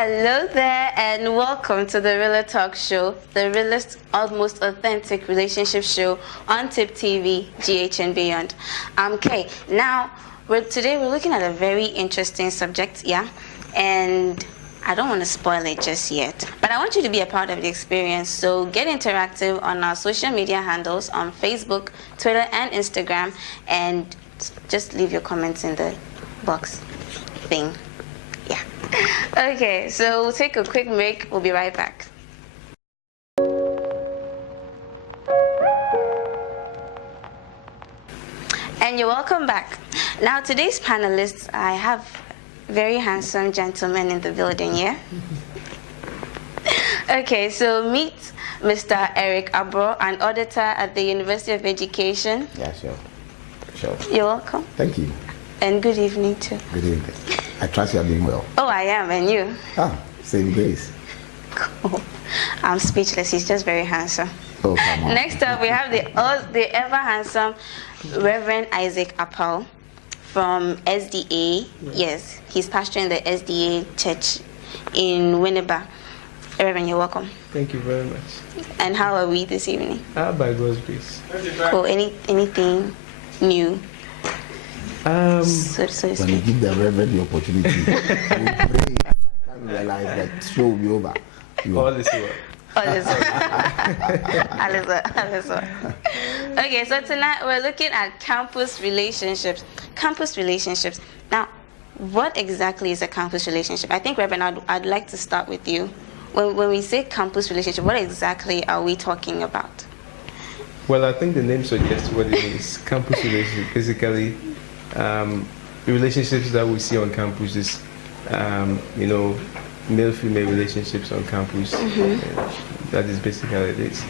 Hello there and welcome to the Relatalk show, the realest, almost authentic relationship show on Tip TV, GH and beyond. I'm Kay. Now, today we're looking at a very interesting subject, and I don't want to spoil it just yet, but I want you to be a part of the experience, so get interactive on our social media handles on Facebook, Twitter, and Instagram, and just leave your comments in the box thing. Yeah. Okay, so we'll take a quick break. We'll be right back. And you're welcome back. Now, today's panelists, I have very handsome gentlemen in the building, yeah? Okay, so meet Mr. Eric Abro, an auditor at the University of Education. Yeah, sure. You're welcome. Thank you. And good evening, too. Good evening. I trust you are doing well. Oh, I am, and you? Same grace. Cool. I'm speechless. He's just very handsome. Oh, come on. Next up, we have the ever handsome Reverend Isaac Appel from SDA. Yes, he's pastoring the SDA church in Winneba. Reverend, you're welcome. Thank you very much. And how are we this evening? By God's grace. Cool. Anything new? When you give the Reverend the opportunity, you pray. I realize that show will be over. All is well. Okay, so tonight we're looking at campus relationships. Now, what exactly is a campus relationship? I think, Reverend, I'd like to start with you. When we say campus relationship, what exactly are we talking about? Well, I think the name suggests what it is. Campus relationship, basically, the relationships that we see on campus is, male-female relationships on campus. That is basically how it is.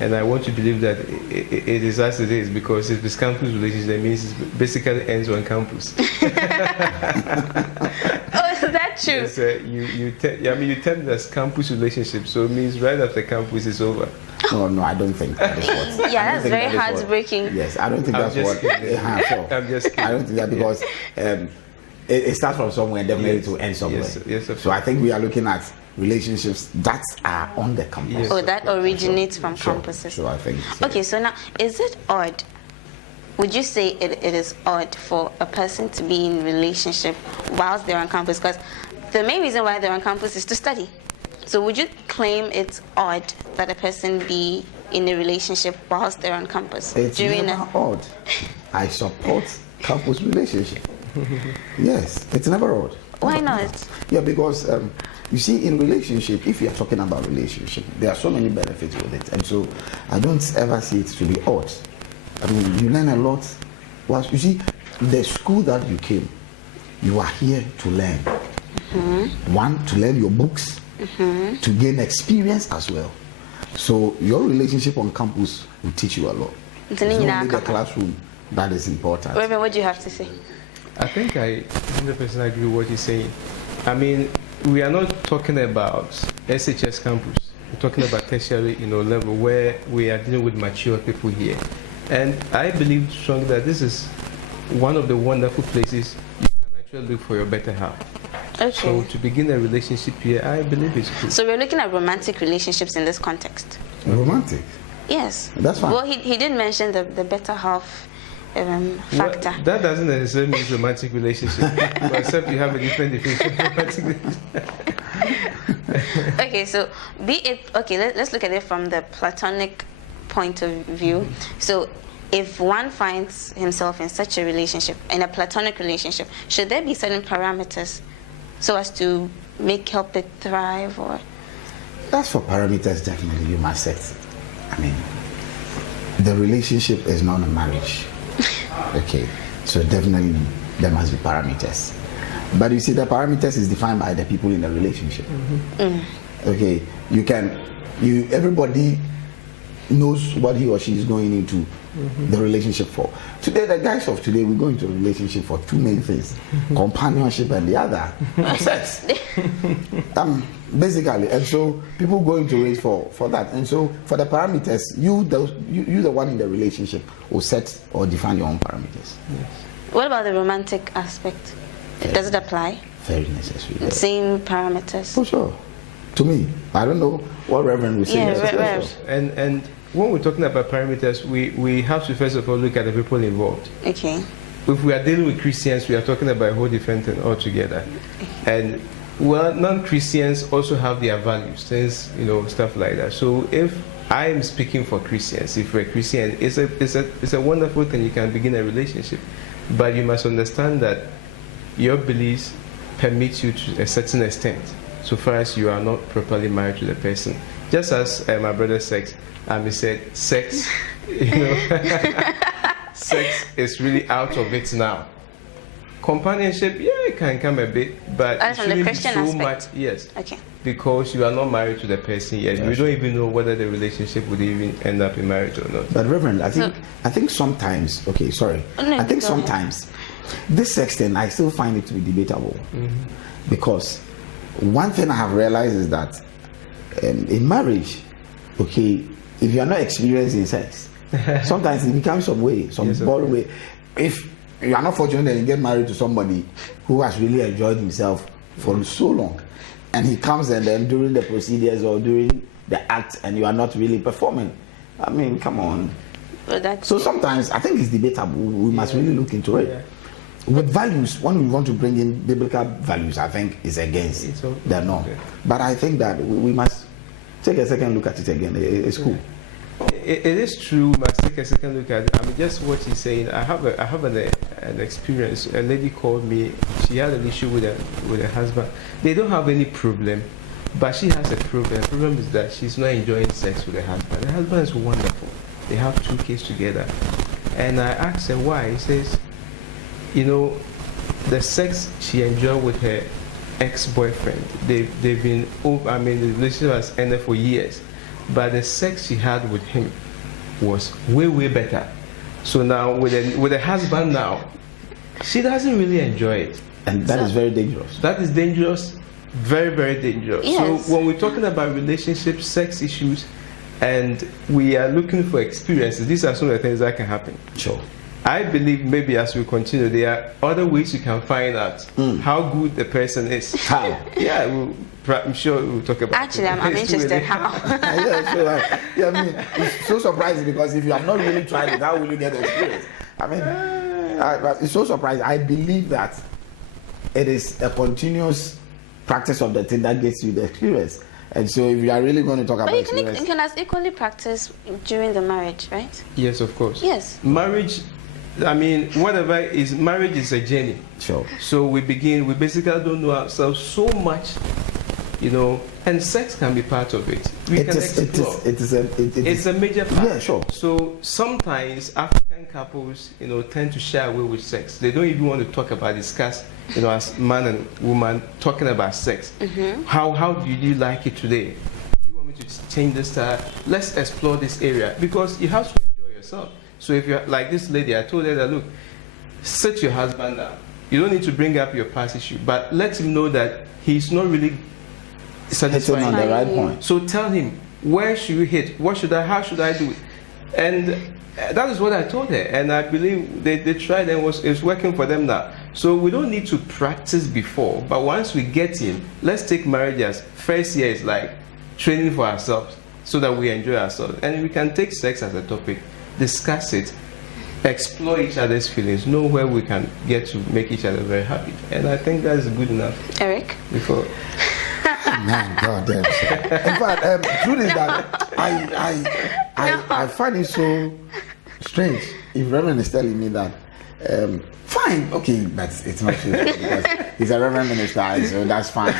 And I want to believe that it is as it is, because if it's campus relationship, that means it basically ends on campus. Oh, is that true? Yes, you term it as campus relationship, so it means right after campus is over. No, I don't think that is what. Yeah, that's very heartbreaking. Yes, I don't think that's what. I'm just kidding. I don't think that, because it starts from somewhere and definitely to end somewhere. Yes, so I think we are looking at relationships that are on the campus. Yes. Oh, that originates from campuses. So I think. Okay, so now, is it odd? Would you say it is odd for a person to be in relationship whilst they're on campus? Because the main reason why they're on campus is to study. So would you claim it's odd that a person be in a relationship whilst they're on campus? It's never odd. I support campus relationship. Yes, it's never odd. Why not? Yeah, because you see, in relationship, if you are talking about relationship, there are so many benefits with it, and so I don't ever see it to be odd. I mean, you learn a lot. Well, you see, the school that you came, you are here to learn. One, to learn your books, to gain experience as well. So your relationship on campus will teach you a lot. It's not only the classroom that is important. Reverend, what do you have to say? I think I 100% agree with what you're saying. I mean, we are not talking about SHS campus. We're talking about tertiary, level where we are dealing with mature people here. And I believe strongly that this is one of the wonderful places you can actually look for your better half. Okay. So to begin a relationship here, I believe it's good. So we're looking at romantic relationships in this context. Romantic? Yes. That's fine. Well, he did mention the better half factor. Well, that doesn't necessarily mean romantic relationship, except you have a different definition of romantic relationship. Okay, so let's look at it from the Platonic point of view. So if one finds himself in such a relationship, in a Platonic relationship, should there be certain parameters so as to help it thrive? Or that's for parameters, definitely you must set. I mean, the relationship is not a marriage. Okay, so definitely there must be parameters. But you see, the parameters is defined by the people in the relationship. Okay, everybody knows what he or she is going into the relationship for. Today, the guys of today, we go into a relationship for two main things: companionship and the other, sex. Basically, and so people go into it for that. And so for the parameters, you the one in the relationship will set or define your own parameters. What about the romantic aspect? Does it apply? Very necessary. Yeah. Same parameters. For sure. To me, I don't know what Reverend will say. Yeah, Yes, Rev. And when we're talking about parameters, we have to first of all look at the people involved. Okay. If we are dealing with Christians, we are talking about a whole different thing altogether. And well, non-Christians also have their values, things, stuff like that. So if I am speaking for Christians, if we're Christian, it's a wonderful thing. You can begin a relationship, but you must understand that your beliefs permit you to a certain extent, so far as you are not properly married to the person. Just as my brother said, sex, sex is really out of it now. Companionship, it can come a bit, but it shouldn't be so much. Yes. Okay. Because you are not married to the person yet. You don't even know whether the relationship would even end up in marriage or not. But Reverend, I think sometimes, okay, sorry. I think sometimes this sex thing, I still find it to be debatable. Because one thing I have realized is that in marriage, okay, if you are not experienced in sex, sometimes it becomes some boring way. If you are not fortunate that you get married to somebody who has really enjoyed himself for so long, and he comes and then during the procedures or during the act and you are not really performing, I mean, come on. So sometimes I think it's debatable. We must really look into it. Yeah. With values, when we want to bring in biblical values, I think it's against the norm. Okay. But I think that we must take a second look at it again. It's cool. It is true. We must take a second look at it. I mean, just what he's saying. I have an experience. A lady called me. She had an issue with her husband. They don't have any problem, but she has a problem. The problem is that she's not enjoying sex with her husband. The husband is wonderful. They have 2 kids together. And I asked her why. He says, the sex she enjoyed with her ex-boyfriend, they've been over. I mean, the relationship has ended for years, but the sex she had with him was way better. So now with a husband now, she doesn't really enjoy it, and that is very dangerous. That is dangerous, very, very dangerous. Yes. So when we're talking about relationships, sex issues, and we are looking for experiences, these are some of the things that can happen. Sure. I believe maybe as we continue, there are other ways you can find out how good the person is. How? Yeah, I'm sure we'll talk about Actually, it. I'm interested how. I mean, it's so surprising because if you have not really tried it, how will you get the experience? I mean, it's so surprising. I believe that it is a continuous practice of the thing that gets you the experience. And so if you are really going to talk about experience... you can as equally practice during the marriage, right? Yes, of course. Yes. Marriage, I mean, marriage is a journey. Sure. So we basically don't know ourselves so much, and sex can be part of it. It's a major part. Yeah, sure. So sometimes African couples, tend to shy away with sex. They don't even want to discuss, as man and woman talking about sex. How do you like it today? Do you want me to change this style? Let's explore this area, because you have to enjoy yourself. So if you're like this lady, I told her that, look, sit your husband down. You don't need to bring up your past issue, but let him know that he's not really satisfying on the right point. So tell him, where should you hit? How should I do it? And that is what I told her, and I believe they tried and it's working for them now. So we don't need to practice before, but once we get in, let's take marriage as first year is like training for ourselves so that we enjoy ourselves. And we can take sex as a topic, discuss it, explore each other's feelings, know where we can get to make each other very happy. And I think that's good enough. Eric? Before. Man, God damn. In fact, truth is that I find it so strange if Reverend is telling me that fine, okay, but it's not true because he's a Reverend minister, so that's fine.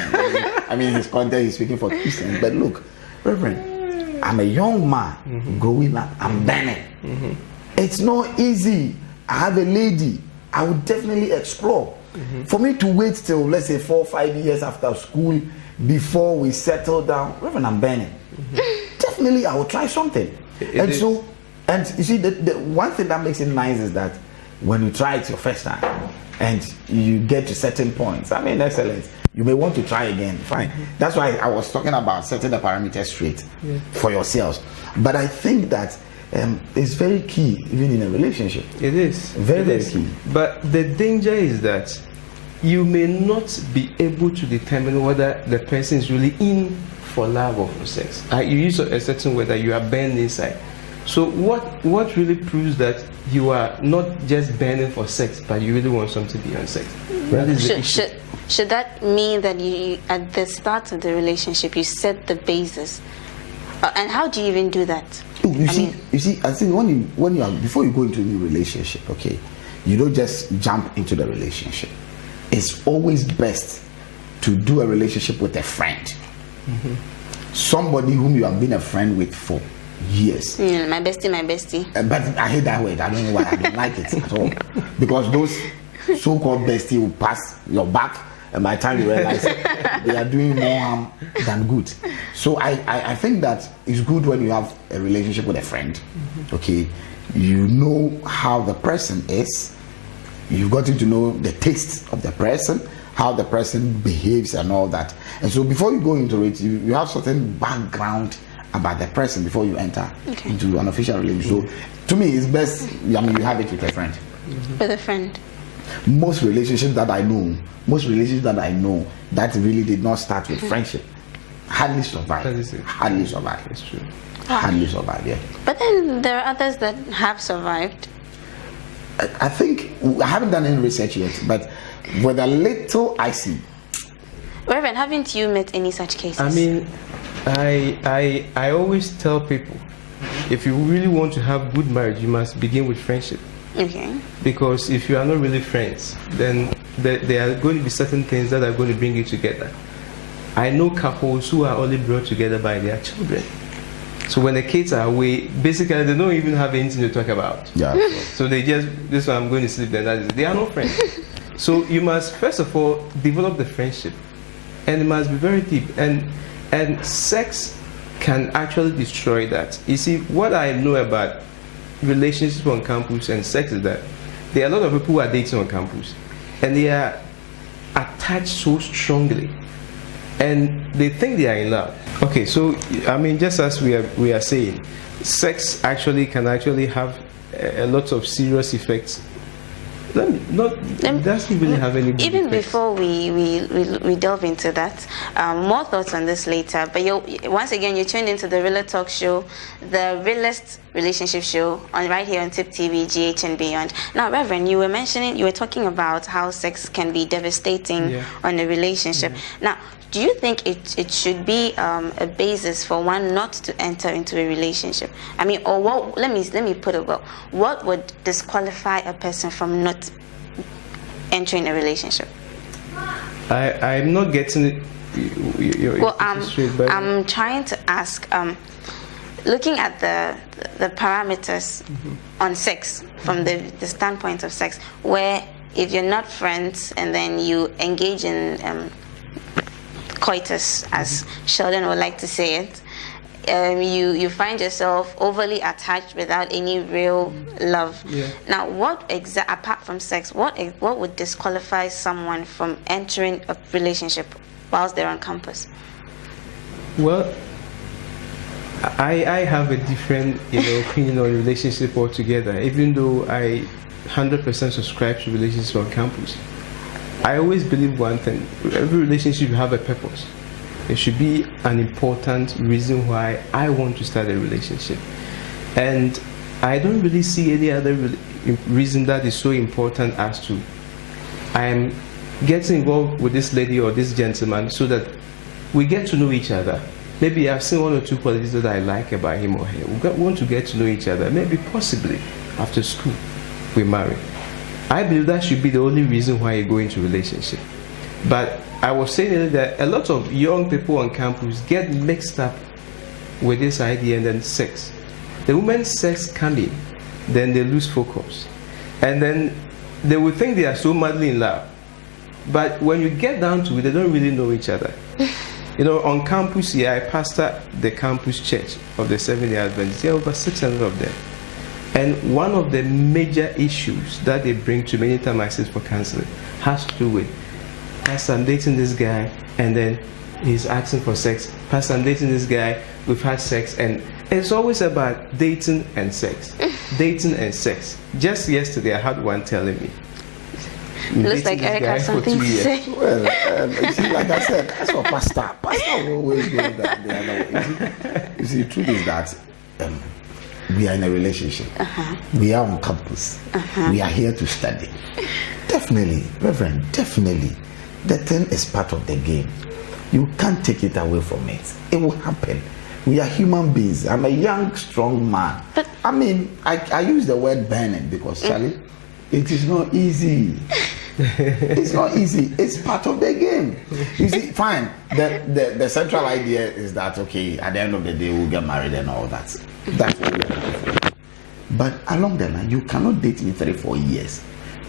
I mean, his content is speaking for Christians. But look, Reverend, I'm a young man growing up. I'm burning. It's not easy. I have a lady. I would definitely explore. For me to wait till, let's say, 4 or 5 years after school before we settle down, Reverend, I'm burning. Definitely, I will try something. And you see, the one thing that makes it nice is that when you try it your first time and you get to certain points, I mean, excellent. You may want to try again. Fine. That's why I was talking about setting the parameters straight for yourselves. But I think that it's very key, even in a relationship. It is. Very key. But the danger is that you may not be able to determine whether the person is really in for love or for sex. You use a certain word that you are burning inside. So what really proves that you are not just burning for sex, but you really want something beyond sex? That is the issue. Should that mean that you, at the start of the relationship, you set the basis? And how do you even do that? You see, I think when you are, before you go into a new relationship, okay, you don't just jump into the relationship. It's always best to do a relationship with a friend. Mm-hmm. Somebody whom you have been a friend with for years. My bestie. But I hate that word. I don't know why. I don't like it at all. Because those so-called bestie will pass your back, and by the time you realize they are doing more harm than good. So I think that it's good when you have a relationship with a friend. Mm-hmm. Okay, you know how the person is. You've gotten to know the taste of the person, how the person behaves and all that. And so before you go into it, you have certain background about the person before you enter into an official relationship. So to me, it's best, you have it with a friend. Mm-hmm. With a friend. Most relationships that I know that really did not start with friendship hardly survive. Hardly survive. That's true. Hardly survive, yeah. But then there are others that have survived. I think, I haven't done any research yet, but with a little I see. Reverend, haven't you met any such cases? I mean, I always tell people, if you really want to have good marriage, you must begin with friendship. Okay. Because if you are not really friends, then there are going to be certain things that are going to bring you together. I know couples who are only brought together by their children. So when the kids are away, basically they don't even have anything to talk about. Yeah. So they just, this one I'm going to sleep, then that is, they are not friends. So you must first of all develop the friendship, and it must be very deep. And sex can actually destroy that. You see, what I know about relationships on campus and sex is that there are a lot of people who are dating on campus, and they are attached so strongly, and they think they are in love. Okay, so I mean, just as we are saying, sex can actually have a lot of serious effects. Doesn't really have any. Even effects. Before we delve into that, more thoughts on this later. But once again, you tuned into the Relatalk show, the realest relationship show right here on TIP TV, GH and beyond. Now, Reverend, you were talking about how sex can be devastating on a relationship. Now, do you think it should be a basis for one not to enter into a relationship? I mean, or what? Let me put it well. What would disqualify a person from not entering a relationship? I'm not getting it. Well, I'm trying to ask. Looking at the parameters on sex from the standpoint of sex, where if you're not friends and then you engage in coitus, as Sheldon would like to say it, you find yourself overly attached without any real love. Yeah. Now, apart from sex, what would disqualify someone from entering a relationship whilst they're on campus? Well, I have a different opinion on relationship altogether. Even though I 100% subscribe to relationships on campus, I always believe one thing: every relationship have a purpose. There should be an important reason why I want to start a relationship, and I don't really see any other reason that is so important as to I am getting involved with this lady or this gentleman so that we get to know each other. Maybe I've seen one or two qualities that I like about him or her. We want to get to know each other. Maybe possibly after school we marry. I believe that should be the only reason why you go into a relationship. But I was saying earlier that a lot of young people on campus get mixed up with this idea and then sex. The woman's sex come in, then they lose focus. And then they will think they are so madly in love. But when you get down to it, they don't really know each other. On campus here, I pastor the campus church of the Seventh-day Adventists. There are over 600 of them. And one of the major issues that they bring to many times I sit for counseling has to do with, Pastor, I'm dating this guy, and then he's asking for sex. Pastor, I'm dating this guy, we've had sex, and it's always about dating and sex. Dating and sex. Just yesterday, I had one telling me, Looks like Eric has something to say. Well, you see, like I said, that's for pastor. Pastor will always go that the other way. You see, the truth is that we are in a relationship. We are on campus. We are here to study. Definitely, Reverend, definitely. The thing is part of the game. You can't take it away from it. It will happen. We are human beings. I'm a young, strong man. But I mean, I use the word burning because, Charlie, it is not easy. It's not easy. It's part of the game. You see, fine. The central idea is that, okay, at the end of the day, we'll get married and all that. That's what we're looking for. But along the line, you cannot date me 3-4 years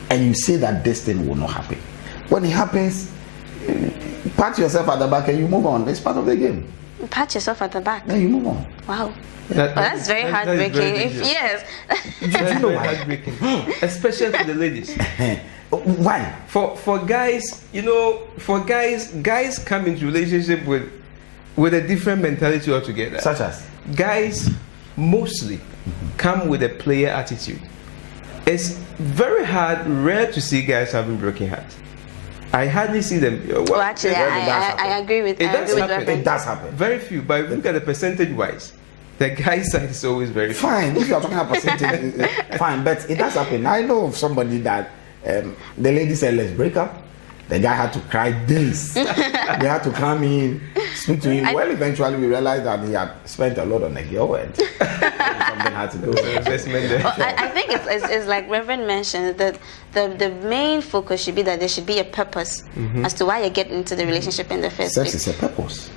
and you say that this thing will not happen. When it happens, pat yourself at the back and you move on. It's part of the game. Pat yourself at the back? Then you move on. Wow. That's very heartbreaking. Yes. That's very heartbreaking. Especially for the ladies. Why? For guys, you know, for guys come into relationship with a different mentality altogether. Such as? Guys mostly come with a player attitude. It's very rare to see guys having broken hearts. I hardly see them. Well, actually, I agree with it. It does happen. Very few, but if you look at the percentage-wise, the guy side is always very few. Fine, if you are talking about percentage, fine, but it does happen. I know of somebody that the lady said, let's break up. The guy had to cry days. They had to come in, speak to him. Well, eventually we realized that he had spent a lot on a girl and something had to go. I think it's like Reverend mentioned, that the main focus should be that there should be a purpose as to why you get into the relationship in the first place. Sex is a purpose.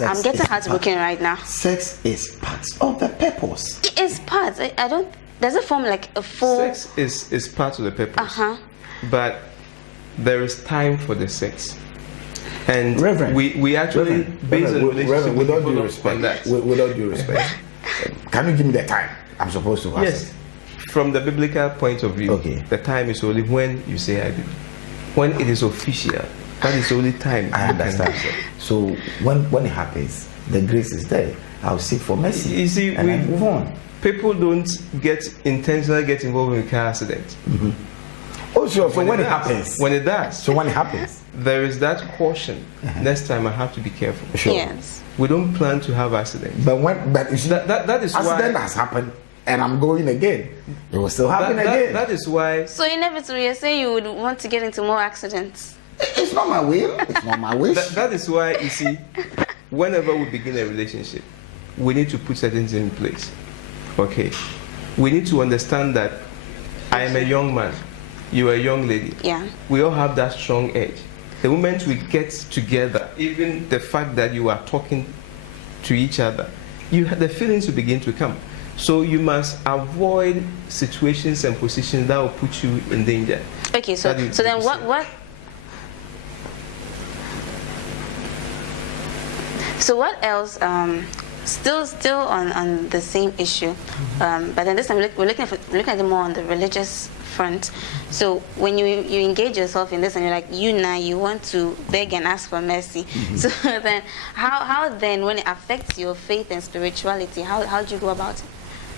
I'm getting heartbroken right now. Sex is part of the purpose. It is part. I don't. Does it form like a full? Sex is part of the purpose. But there is time for the sex, and Reverend, we actually base a relationship without due respect. Without due respect, can you give me the time I'm supposed to ask? Yes, from the biblical point of view, the time is only when you say I do. When it is official, that is the only time. I understand. So when it happens, the grace is there. I'll seek for mercy. You see, and I move on. People don't intentionally get involved in car accidents. Oh, sure. So when it happens. When it does. So when it happens. There is that caution. Next time I have to be careful. Sure. Yes. We don't plan to have accidents. But you see, that is accident has happened and I'm going again. It will still happen again. That is why. So inevitably you're saying you would want to get into more accidents. It's not my will. It's not my wish. That is why, you see, whenever we begin a relationship, we need to put certain things in place. Okay. We need to understand that I am a young man. You are a young lady. Yeah. We all have that strong edge. The moment we get together, even the fact that you are talking to each other, the feelings will begin to come. So you must avoid situations and positions that will put you in danger. Okay, so then what? So what else? Still on the same issue, but then this time we're looking at it more on the religious front. So when you engage yourself in this and you're like, you want to beg and ask for mercy. So then how then, when it affects your faith and spirituality, how do you go about it?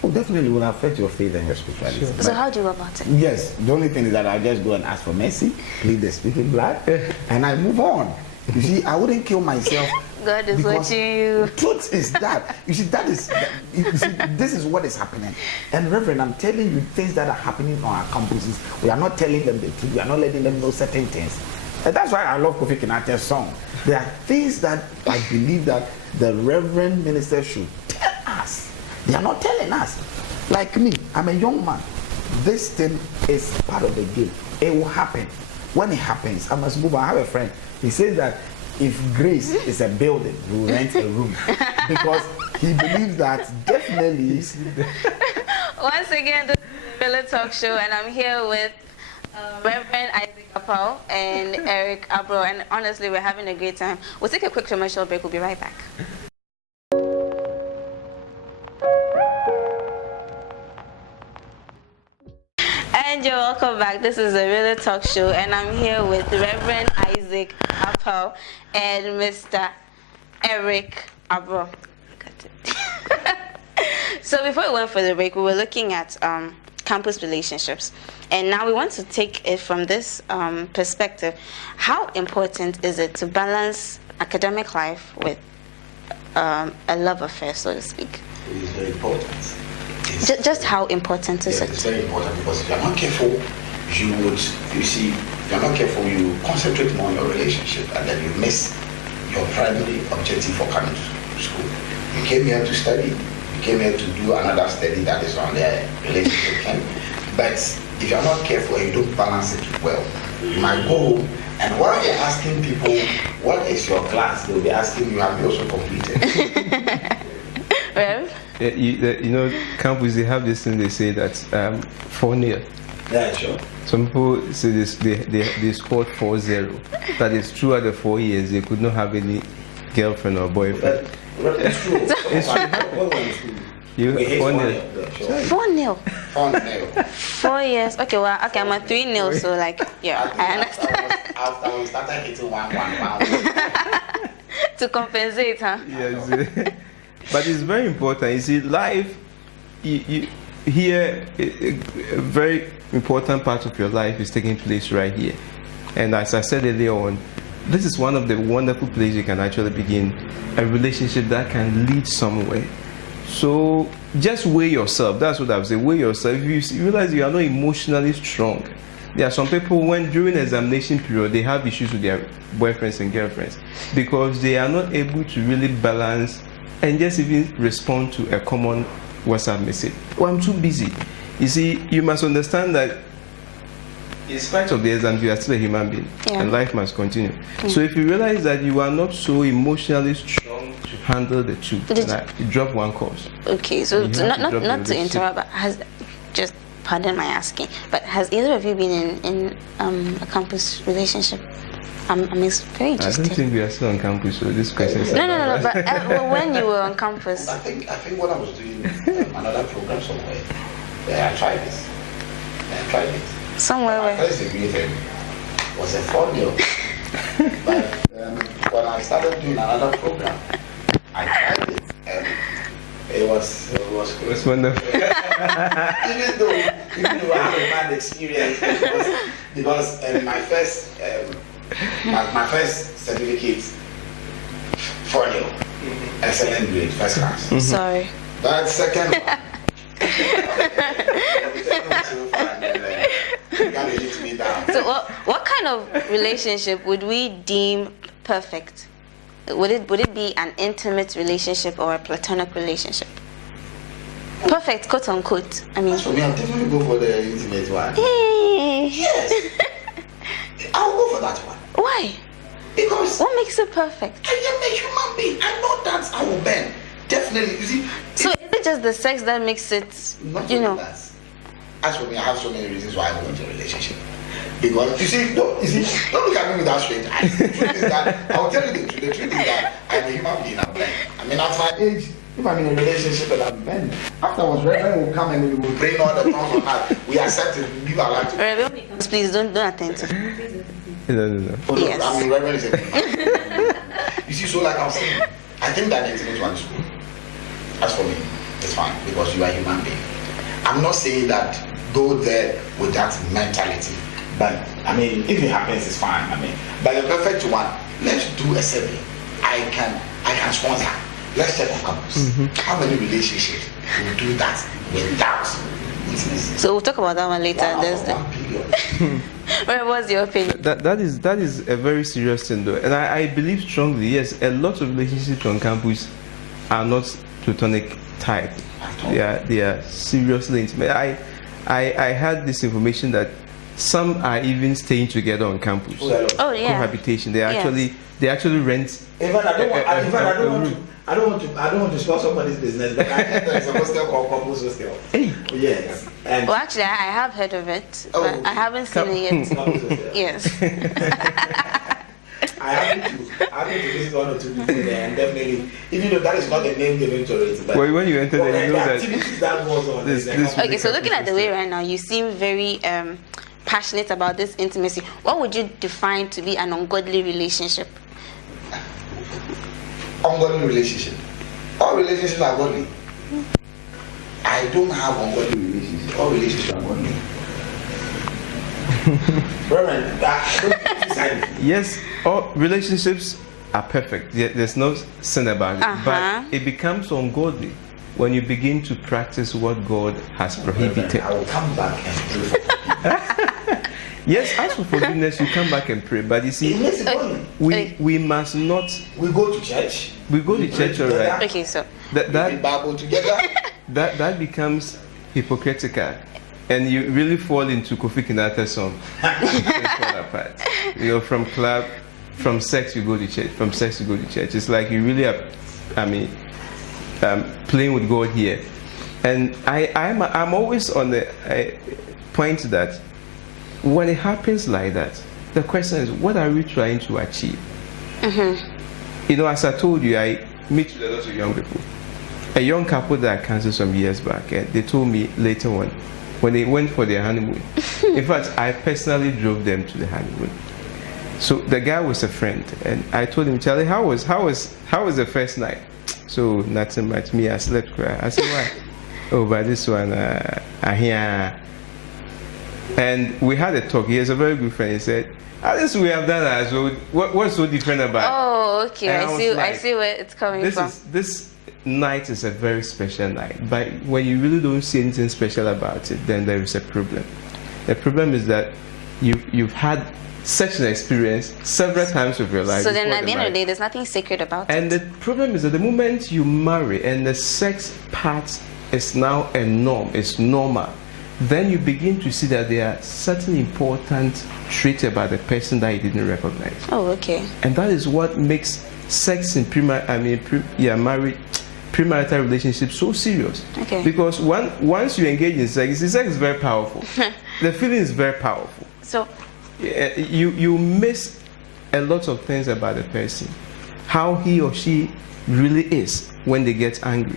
Oh, definitely will affect your faith and your spirituality. Sure. So how do you go about it? Yes, the only thing is that I just go and ask for mercy, plead the speaking blood, and I move on. You see, I wouldn't kill myself. God is watching you. Truth is that. You see, this is what is happening. And Reverend, I'm telling you things that are happening on our campuses. We are not telling them the truth. We are not letting them know certain things. And that's why I love Kofi Kinate's song. There are things that I believe that the Reverend minister should tell us. They are not telling us. Like me, I'm a young man. This thing is part of the game. It will happen. When it happens, I must move on. I have a friend. He says that if grace is a building, he will rent a room. Because he believes that definitely. Once again, this is the Relatalk show, and I'm here with Reverend Isaac Apau and Eric Abro. And honestly, we're having a great time. We'll take a quick commercial break. We'll be right back. And you're welcome back. This is the Relatalk show, and I'm here with Reverend Isaac Apau and Mr. Eric Abro. So before we went for the break, we were looking at campus relationships. And now we want to take it from this perspective. How important is it to balance academic life with a love affair, so to speak? It is very important. Just how important is it? It's very important because if you're not careful, if you're not careful, you concentrate more on your relationship and then you miss your primary objective for coming to school. You came here to study, you came here to do another study that is on the relationship thing. But if you're not careful and you don't balance it well, you might go home and while you're asking people, what is your class? They'll be asking you, have you also completed? Well, you know, campus, they have this thing, they say that 4-0. Yeah, sure. Some people say this, they scored 4-0. That is throughout the 4 years, they could not have any girlfriend or boyfriend. But it's true. You 4-0. 4-0. 4-0. 4 years. Okay, well, okay, I'm a 3-0, so like, yeah, I understand. After we started hitting 1-1. To compensate, huh? Yes. But it's very important. You see, life, here, a very important part of your life is taking place right here. And as I said earlier on, this is one of the wonderful places you can actually begin a relationship that can lead somewhere. So just weigh yourself. That's what I would say. Weigh yourself. If you realize you are not emotionally strong, there are some people when during examination period they have issues with their boyfriends and girlfriends because they are not able to really balance and just even respond to a common WhatsApp message. Oh, I'm too busy. You see, you must understand that in spite of the exams, you are still a human being, and life must continue. So if you realize that you are not so emotionally strong to handle the two, you drop one course. Okay, so not to interrupt, but just pardon my asking, but has either of you been in a campus relationship? I'm very interested. I don't think we are still on campus, so this question is... No, but when you were on campus... I think when I was doing another program somewhere, I tried this. Somewhere where... My first degree thing was a 4-0. But when I started doing another program, I tried it. And it was wonderful. even though I have a bad experience, because my first certificate, 4-0, excellent grade, first class. Mm-hmm. Sorry. That second one. So what kind of relationship would we deem perfect? Would it be an intimate relationship or a platonic relationship? Perfect, quote unquote. I mean, for me, I'll definitely go for the intimate one. Hey. Yes, I'll go for that one. Why? Because what makes it perfect? I am a human being. I know that I will bend. Definitely, you see. So is it just the sex that makes it? Not you know. That. As for me, I have so many reasons why I don't want a relationship. Because don't look at me with that strange eyes. The truth is that I'll tell you the truth. The truth is that I'm a human being. I'm bent. I mean, at my age, if I'm in a relationship and I'm bent, afterwards, Reverend will come and we will bring all the tongues on that. We accept it. We live our life. Reverend, please don't attend to. No. Oh, yes. I mean, Reverend is a human. You see, so like I was saying, I think that the intimate one is good. As for me, it's fine because you are a human being. I'm not saying that go there with that mentality. But I mean, if it happens, it's fine. I mean, but the perfect one, let's do a survey. I can sponsor. Let's check on campus. Mm-hmm. How many relationships will do that without intimacy? So we'll talk about that one later. What was your opinion? That is a very serious thing, though, and I believe strongly. Yes, a lot of relationships on campus are not platonic type. They are seriously intimate. I had this information that some are even staying together on campus. Oh yeah. Cohabitation. They actually rent. Even I don't want to spoil somebody's business, but I think there is a hostel called Couples Hostel. Yes. And well, actually, I have heard of it, but I haven't seen it yet. Yes. I happen to visit one or two people there, and definitely, even though that is not the name given to it, but when you enter there, you know that activities that was on this okay, so looking at the way right now, you seem very passionate about this intimacy. What would you define to be an ungodly relationship? Ungodly relationship. All relationships are godly. I don't have ungodly relationships. all relationships are ungodly. Reverend, don't decide. Yes, all relationships are perfect. There's no sin about it. But it becomes ungodly when you begin to practice what God has prohibited. I will come back and pray for forgiveness. Yes, ask for forgiveness, you come back and pray. But you see, we must not. We go to church. We go to church, all right. Okay, so That Bible together. that becomes hypocritical, and you really fall into Kofi Kinata's song. Fall apart. You know, from sex you go to church. From sex you go to church. It's like you really are. I mean, playing with God here, and I'm always on the point that when it happens like that, the question is, what are we trying to achieve? You know, as I told you, I meet with a lot of young people. A young couple that I counseled some years back, and they told me later on, when they went for their honeymoon. In fact, I personally drove them to the honeymoon. So the guy was a friend, and I told him, Charlie, how was the first night? So nothing much. Me, I slept cry. I said, why? Oh, but this one, I hear. And we had a talk. He is a very good friend. He said, this we have done as well. What's so different about it? Oh, okay. And I see where it's coming from. This night is a very special night. But when you really don't see anything special about it, then there is a problem. The problem is that you've had such an experience several times of your life. So then at the end of the day, there's nothing sacred about it. And the problem is that the moment you marry and the sex part is now a norm, it's normal, then you begin to see that there are certain important traits about the person that you didn't recognize. Oh, okay. And that is what makes sex in married premarital relationships so serious. Okay. Because once you engage in sex is very powerful. The feeling is very powerful. So you miss a lot of things about the person, how he or she really is when they get angry.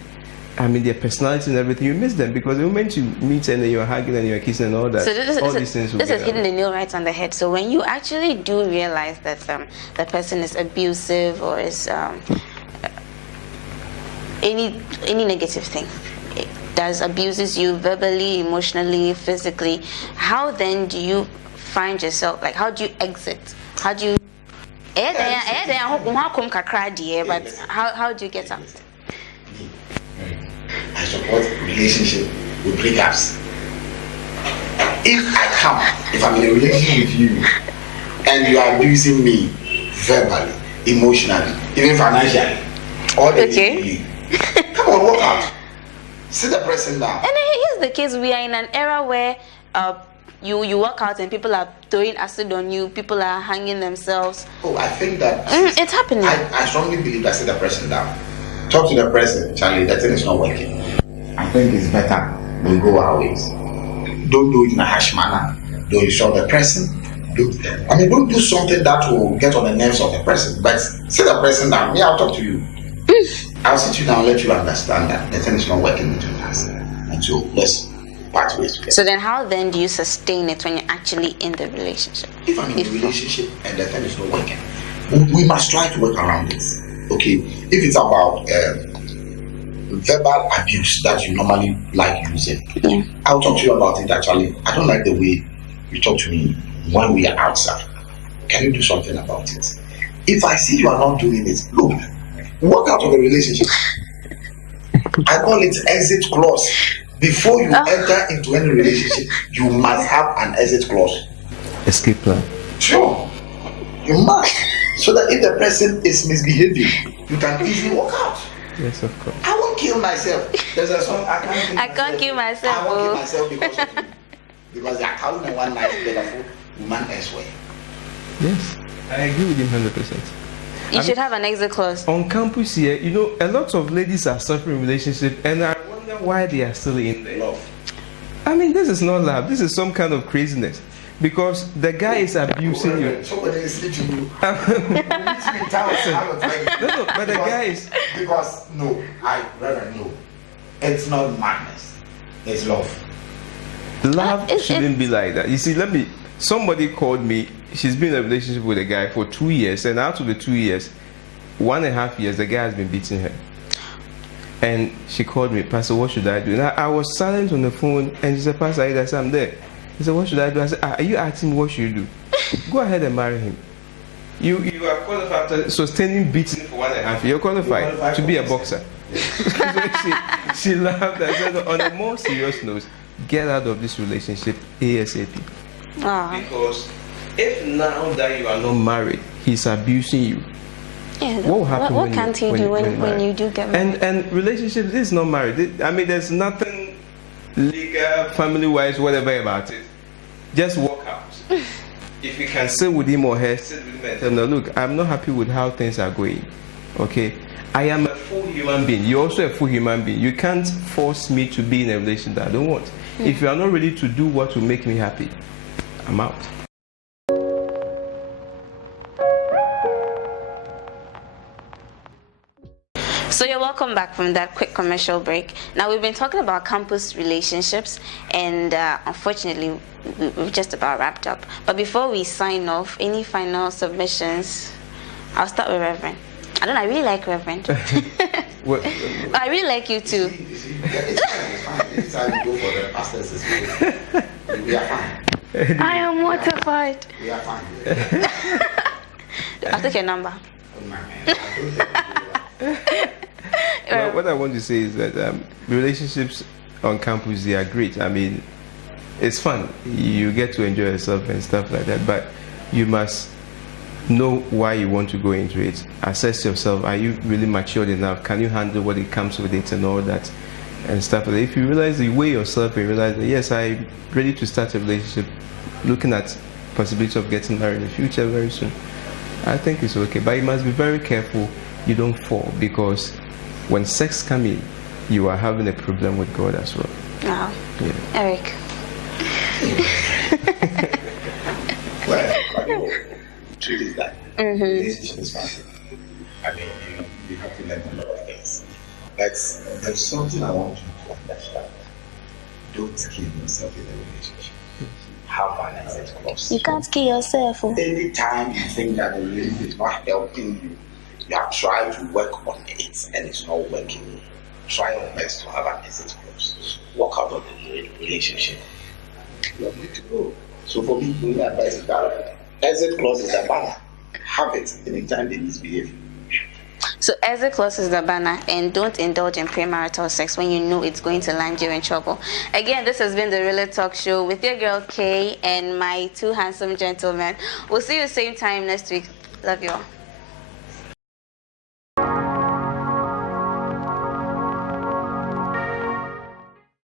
I mean, their personality and everything, you miss them, because the moment you meet and you're hugging and you're kissing and all that, so this is hitting the nail right on the head. So when you actually do realize that the person is abusive or is any negative thing, abuses you verbally, emotionally, physically, how then do you find yourself, like, how do you exit? How do you but how do you get out? I support relationship with breakups. If I'm in a relationship with you and you are abusing me verbally, emotionally, even financially, all the Okay. come on, walk out. Sit the person down. And then here's the case: we are in an era where you walk out and people are throwing acid on you, people are hanging themselves. Oh, I think that it's happening. I strongly believe that sit the person down. Talk to the person, Charlie, that thing is not working. I think it's better we go our ways. Don't do it in a harsh manner. Don't insult the person. Don't do something that will get on the nerves of the person. But sit the person down. Me, I'll talk to you. I'll sit you down and let you understand that the thing is not working between us. And so let's part ways together. So then how then do you sustain it when you're actually in the relationship? If I'm in a relationship and the thing is not working, we must try to work around it. Okay, if it's about verbal abuse that you normally like using, I'll talk to you about it. Actually, I don't like the way you talk to me when we are outside. Can you do something about it? If I see you are not doing it, look, walk out of the relationship. I call it exit clause. Before you enter into any relationship, you must have an exit clause. Escape plan. Sure, you must. So that if the person is misbehaving, you can easily walk out. Yes, of course. I won't kill myself. There's a song, I can't kill myself. I won't kill myself because of you. Because they are counting one night together for woman elsewhere. Yes, I agree with him 100%. You should have an exit clause. On campus here, you know, a lot of ladies are suffering relationship, and I wonder why they are still in there. Love. I mean, this is not love. This is some kind of craziness. Because the guy is abusing you. Somebody is teaching you. No, but the guy is. Because, no, it's not madness. It's love. Love shouldn't be like that. You see, somebody called me. She's been in a relationship with a guy for 2 years, and out of the 2 years, 1.5 years, the guy has been beating her. And she called me, Pastor, what should I do? And I was silent on the phone, and she said, Pastor, I said, I'm there. He said, what should I do? I said, are you asking me what should you do? Go ahead and marry him. You are qualified after sustaining beating for 1.5 years. You're qualified to be a boxer. So she laughed and said, on a more serious note, get out of this relationship ASAP. Because if now that you are not married, he's abusing you, yeah, what will happen? What can't he do when you do get married? And relationships is not married. I mean, there's nothing legal, family-wise, whatever about it. Just walk out. If you can sit with him or her, sit with him and tell them, look, I'm not happy with how things are going. Okay? I am a full human being. You're also a full human being. You can't force me to be in a relationship that I don't want. If you are not ready to do what will make me happy, I'm out. So you're welcome back from that quick commercial break. Now we've been talking about campus relationships, and unfortunately we've just about wrapped up. But before we sign off, any final submissions? I'll start with Reverend. I really like Reverend. I really like you too. It's fine. Anytime you go for the pastors, we are fine. I am mortified. We are fine. I'll take your number. Well, what I want to say is that relationships on campus, they are great. I mean, it's fun. You get to enjoy yourself and stuff like that, but you must know why you want to go into it. Assess yourself. Are you really matured enough? Can you handle what it comes with it and all that and stuff like that? If you realize, you weigh yourself and realize that, yes, I'm ready to start a relationship, looking at possibility of getting married in the future very soon, I think it's okay. But you must be very careful you don't fall, because when sex comes in, you are having a problem with God as well. Wow. Yeah. Eric. Well, the truth is that relationship is fun. I mean, you have to learn a lot of things. But there's something I want you to understand. Don't kill yourself in a relationship. Have an exit clause. You can't kill yourself. Anytime you think that the relationship is not helping you, you have tried to work on it and it's not working, try your best to have an exit clause. Walk out of the relationship. You are good to go. So for me, the advice is that exit clause is a banner. Have it anytime they misbehave. So exit clause is the banner, and don't indulge in premarital sex when you know it's going to land you in trouble. Again, this has been the Relatalk show with your girl Kay and my two handsome gentlemen. We'll see you same time next week. Love you all.